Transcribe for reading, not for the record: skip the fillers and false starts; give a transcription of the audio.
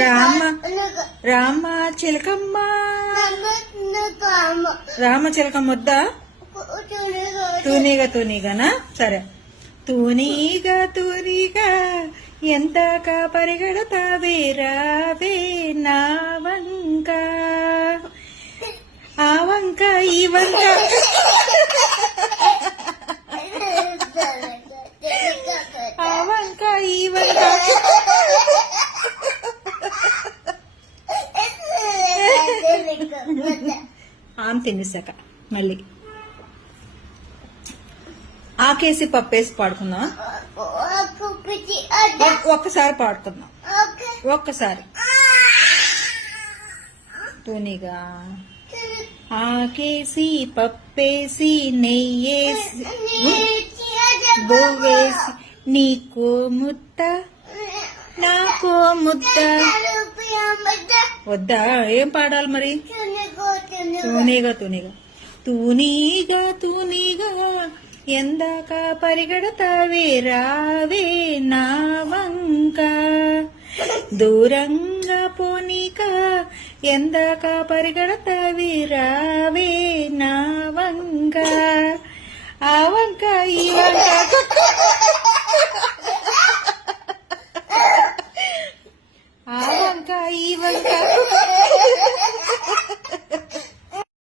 రామ రామ చిలకమ్మ రామ చిలకమ్మ వద్దా తూనీగా తూనీగానా సరే తూనీగా తూనీగా ఎందాక పరిగెడతావే రావే నా వంక ఆ వంక ఈ వంక ఆ వంక ఈ వంక ఆమె తినేసాక మళ్ళీ ఆకేసి పప్పేసి పాడుకుందాం ఒక్కసారి పాడుకుందాం ఒక్కసారి తూనిగా ఆకేసి పప్పేసి నెయ్యేసి బొవ్వేసి నీకో ముద్ద నాకో ముద్ద వద్దా ఏం పాడాలి మరి తూనీగా తూనీగా తూనీగా తూనీగా ఎందాక పరిగెడతావే రావే నా వంక దూరంగా పోనీక ఎందాక పరిగెడతావే రావే నా వంక